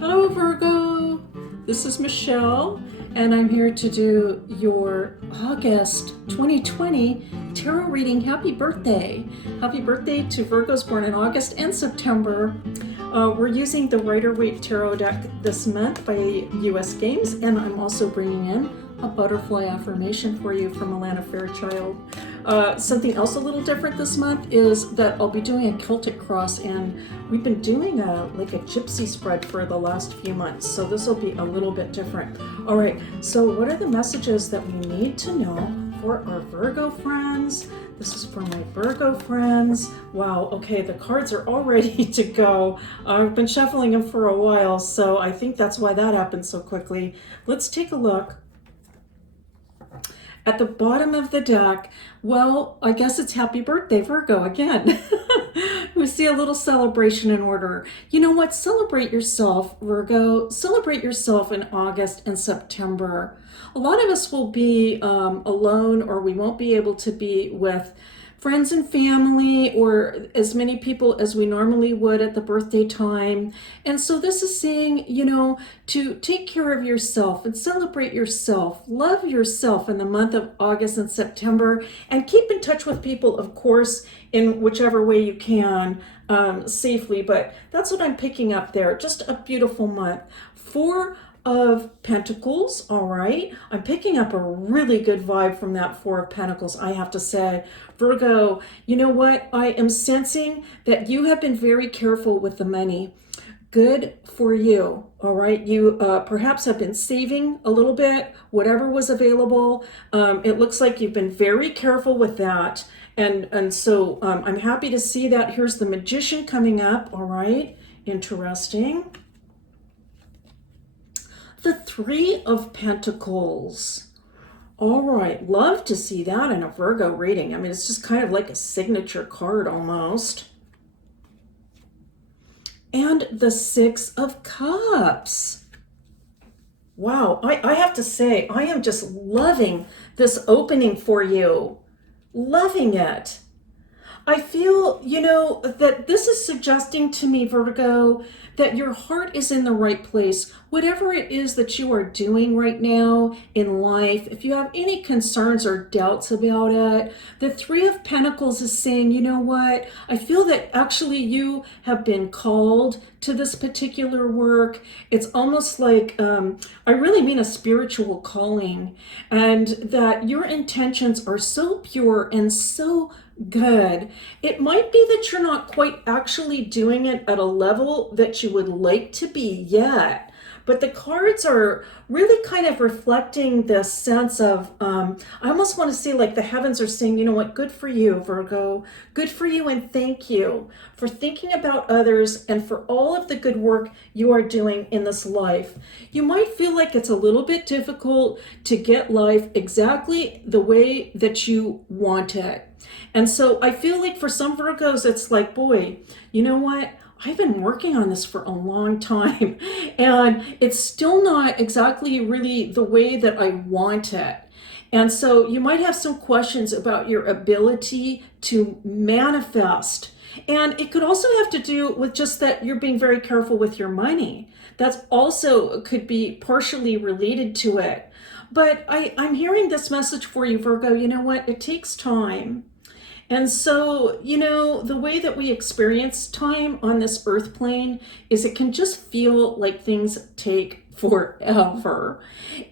Hello Virgo, this is Michelle and I'm here to do your August 2020 tarot reading. Happy birthday! Happy birthday to Virgos born in August and September. We're using the Rider-Waite Tarot deck this month by US Games, and I'm also bringing in a butterfly affirmation for you from Alana Fairchild. Something else a little different this month is that I'll be doing a Celtic cross, and we've been doing a gypsy spread for the last few months, so this will be a little bit different. All right, so what are the messages that we need to know for our Virgo friends? This is for my Virgo friends. Wow, okay, the cards are all ready to go. I've been shuffling them for a while, so I think that's why that happened so quickly. Let's take a look. At the bottom of the deck, well, I guess it's happy birthday, Virgo, again. We see a little celebration in order. You know what? Celebrate yourself, Virgo. Celebrate yourself in August and September. A lot of us will be alone, or we won't be able to be with friends and family or as many people as we normally would at the birthday time. And so this is saying, you know, to take care of yourself and celebrate yourself, love yourself in the month of August and September, and keep in touch with people, of course, in whichever way you can, safely. But that's what I'm picking up there. Just a beautiful month. Four of Pentacles, all right. I'm picking up a really good vibe from that Four of Pentacles, I have to say. Virgo, you know what? I am sensing that you have been very careful with the money. Good for you, all right? You perhaps have been saving a little bit, whatever was available. It looks like you've been very careful with that. And so I'm happy to see that. Here's the Magician coming up, all right? Interesting. The Three of Pentacles. All right, love to see that in a Virgo reading. I mean, it's just kind of like a signature card almost. And the Six of Cups. Wow, I have to say, I am just loving this opening for you. Loving it. I feel, you know, that this is suggesting to me, Virgo, that your heart is in the right place. Whatever it is that you are doing right now in life, if you have any concerns or doubts about it, the Three of Pentacles is saying, you know what? I feel that actually you have been called to this particular work. It's almost like, I really mean a spiritual calling, and that your intentions are so pure and so good. It might be that you're not quite actually doing it at a level that you would like to be yet, but the cards are really kind of reflecting this sense of, I almost want to say like the heavens are saying, you know what, good for you, Virgo, good for you, and thank you for thinking about others and for all of the good work you are doing in this life. You might feel like it's a little bit difficult to get life exactly the way that you want it. And so I feel like for some Virgos, it's like, boy, you know what? I've been working on this for a long time, and it's still not exactly really the way that I want it. And so you might have some questions about your ability to manifest. And it could also have to do with just that you're being very careful with your money. That's also could be partially related to it. But I'm hearing this message for you, Virgo. You know what? It takes time. And so, you know, the way that we experience time on this earth plane is it can just feel like things take forever.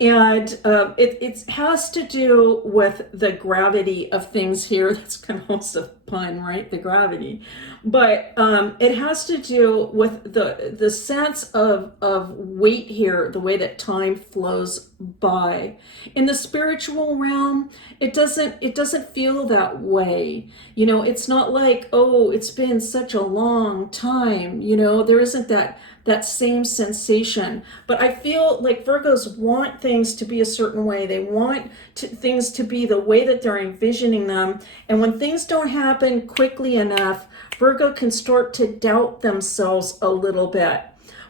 And it has to do with the gravity of things here. That's kind of almost a pun, right? The gravity. But it has to do with the sense of weight here, the way that time flows by. In the spiritual realm, it doesn't feel that way. You know, it's not like, oh, it's been such a long time. You know, there isn't that same sensation. But I feel like Virgos want things to be a certain way. They want things to be the way that they're envisioning them. And when things don't happen quickly enough, Virgo can start to doubt themselves a little bit.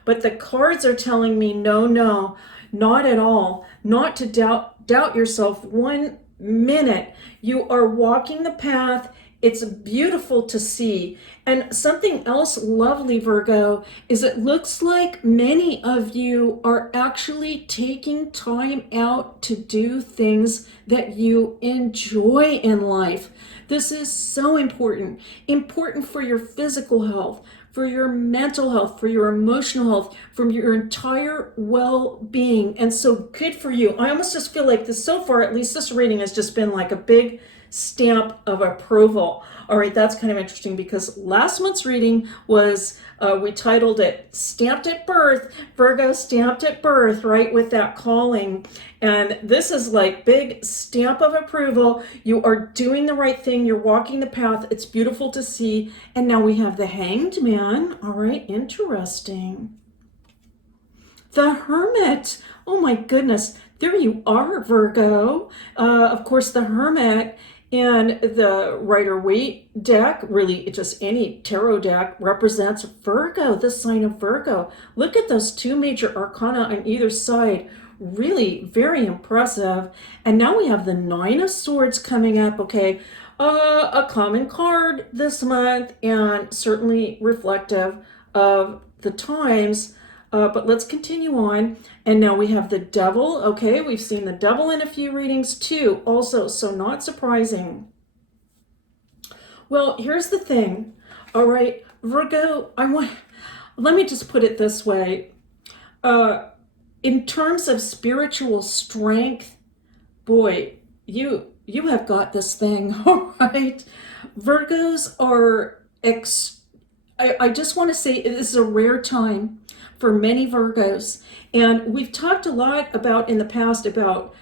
But the cards are telling me, no, not at all. Not to doubt yourself one minute. You are walking the path It's beautiful to see. And something else lovely, Virgo, is it looks like many of you are actually taking time out to do things that you enjoy in life. This is so important. Important for your physical health, for your mental health, for your emotional health, for your entire well-being. And so good for you. I almost just feel like this so far, at least this reading has just been like a big stamp of approval. All right, that's kind of interesting because last month's reading was, we titled it Stamped at Birth, Virgo Stamped at Birth, right, with that calling. And this is like big stamp of approval. You are doing the right thing. You're walking the path. It's beautiful to see. And now we have the Hanged Man. All right, interesting. The Hermit. Oh my goodness. There you are, Virgo. Of course, the Hermit and the Rider-Waite deck, really just any tarot deck, represents Virgo, the sign of Virgo. Look at those two major arcana on either side. Really very impressive. And now we have the Nine of Swords coming up, okay? A common card this month and certainly reflective of the times. But let's continue on. And now we have the Devil. Okay, we've seen the Devil in a few readings too, also, so not surprising. Well, here's the thing. All right, Virgo, let me just put it this way. In terms of spiritual strength, boy, you have got this thing, all right? Virgos are, I just want to say this is a rare time for many Virgos. And we've talked a lot about in the past about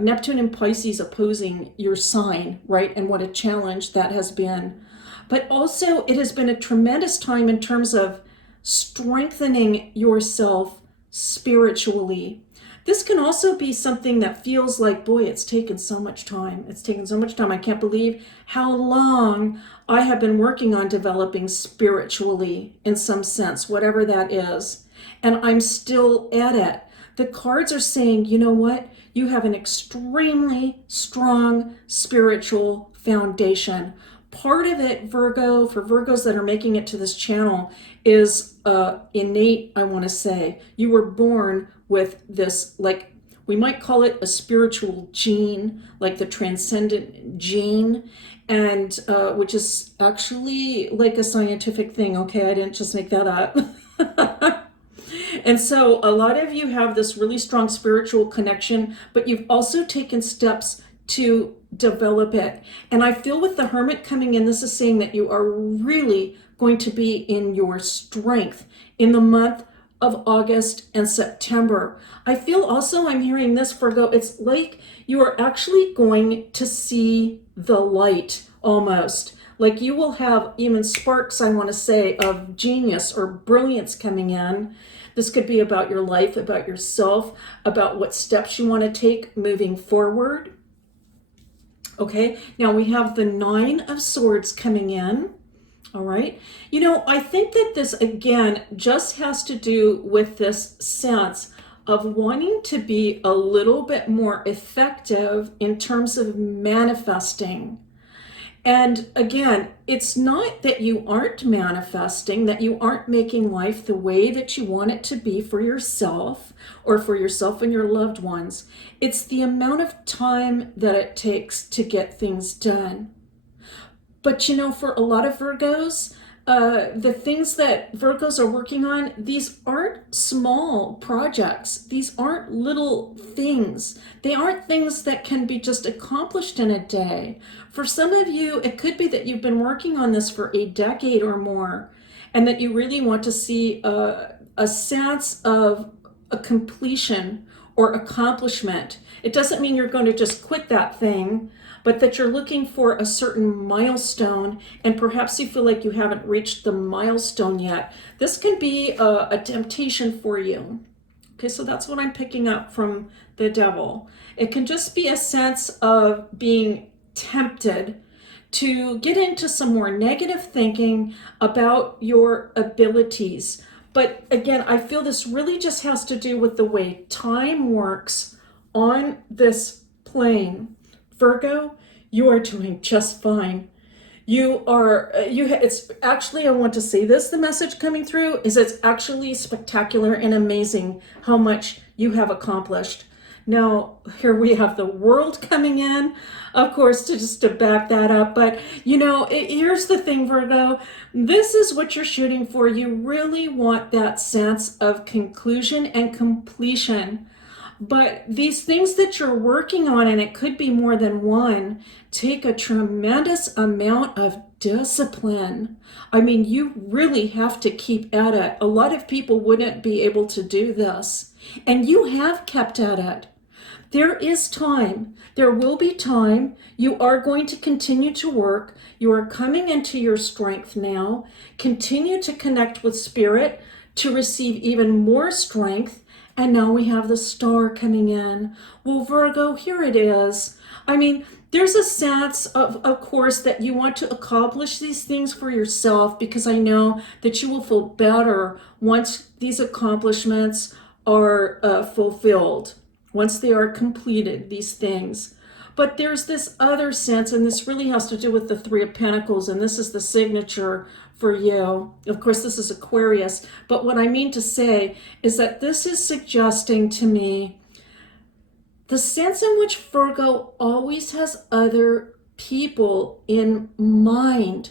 Neptune and Pisces opposing your sign, right? And what a challenge that has been. But also it has been a tremendous time in terms of strengthening yourself spiritually. This can also be something that feels like, boy, it's taken so much time. It's taken so much time. I can't believe how long I have been working on developing spiritually in some sense, whatever that is. And I'm still at it. The cards are saying, you know what? You have an extremely strong spiritual foundation. Part of it, Virgo, for Virgos that are making it to this channel, is innate, I want to say. You were born with this, like, we might call it a spiritual gene, like the transcendent gene, and which is actually like a scientific thing. Okay, I didn't just make that up. And so a lot of you have this really strong spiritual connection, but you've also taken steps to develop it. And I feel with the Hermit coming in, this is saying that you are really going to be in your strength in the month of August and September. I feel also, I'm hearing this, Virgo, it's like you are actually going to see the light almost. Like you will have even sparks, I want to say, of genius or brilliance coming in. This could be about your life, about yourself, about what steps you want to take moving forward. Okay, now we have the Nine of Swords coming in. All right, you know, I think that this again just has to do with this sense of wanting to be a little bit more effective in terms of manifesting. And again, it's not that you aren't manifesting, that you aren't making life the way that you want it to be for yourself or for yourself and your loved ones. It's the amount of time that it takes to get things done. But you know, for a lot of Virgos, the things that Virgos are working on, these aren't small projects. These aren't little things. They aren't things that can be just accomplished in a day. For some of you, it could be that you've been working on this for a decade or more, and that you really want to see a sense of a completion or accomplishment. It doesn't mean you're going to just quit that thing, but that you're looking for a certain milestone, and perhaps you feel like you haven't reached the milestone yet. This can be a temptation for you. Okay, so that's what I'm picking up from the Devil. It can just be a sense of being tempted to get into some more negative thinking about your abilities. But again, I feel this really just has to do with the way time works on this plane. Virgo, you are doing just fine. It's actually, I want to say this, the message coming through is it's actually spectacular and amazing how much you have accomplished. Now, here we have the world coming in, of course, to back that up. But, here's the thing, Virgo. This is what you're shooting for. You really want that sense of conclusion and completion. But these things that you're working on, and it could be more than one, take a tremendous amount of discipline. I mean, you really have to keep at it. A lot of people wouldn't be able to do this. And you have kept at it. There is time. There will be time. You are going to continue to work. You are coming into your strength now. Continue to connect with spirit to receive even more strength. And now we have the star coming in. Well, Virgo, here it is. I mean, there's a sense of course, that you want to accomplish these things for yourself, because I know that you will feel better once these accomplishments are fulfilled, once they are completed, these things. But there's this other sense, and this really has to do with the Three of Pentacles, and this is the signature for you. Of course, this is Aquarius, but what I mean to say is that this is suggesting to me the sense in which Virgo always has other people in mind.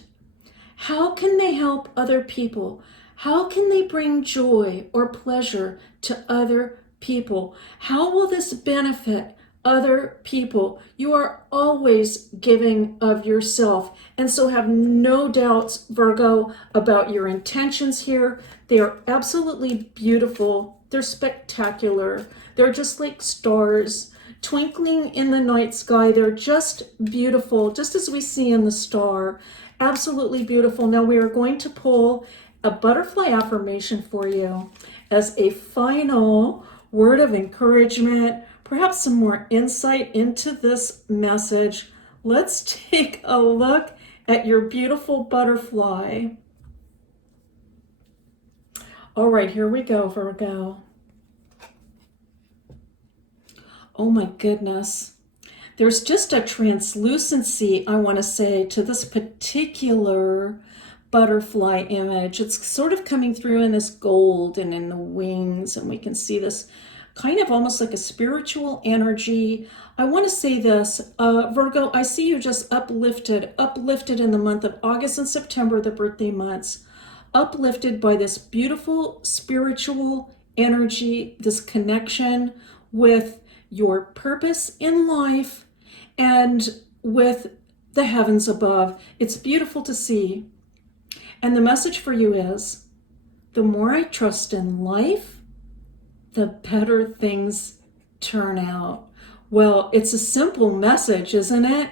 How can they help other people? How can they bring joy or pleasure to other people? How will this benefit other people? You are always giving of yourself. And so have no doubts, Virgo, about your intentions here. They are absolutely beautiful. They're spectacular. They're just like stars twinkling in the night sky. They're just beautiful, just as we see in the star. Absolutely beautiful. Now we are going to pull a butterfly affirmation for you as a final word of encouragement, perhaps some more insight into this message. Let's take a look at your beautiful butterfly. All right, here we go, Virgo. Oh my goodness. There's just a translucency, I want to say, to this particular butterfly image. It's sort of coming through in this gold and in the wings, and we can see this kind of almost like a spiritual energy. I want to say this, Virgo, I see you just uplifted in the month of August and September, the birthday months, uplifted by this beautiful spiritual energy, this connection with your purpose in life and with the heavens above. It's beautiful to see. And the message for you is, the more I trust in life, the better things turn out. Well, it's a simple message, isn't it?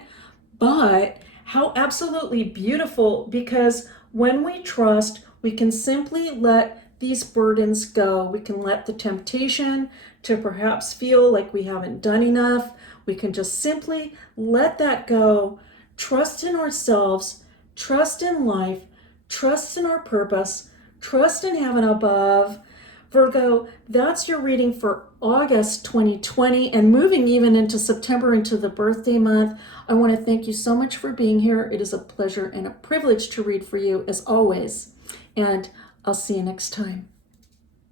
But how absolutely beautiful, because when we trust, we can simply let these burdens go. We can let the temptation to perhaps feel like we haven't done enough. We can just simply let that go. Trust in ourselves, trust in life, trust in our purpose, trust in heaven above. Virgo, that's your reading for August 2020, and moving even into September, into the birthday month. I want to thank you so much for being here. It is a pleasure and a privilege to read for you, as always. And I'll see you next time.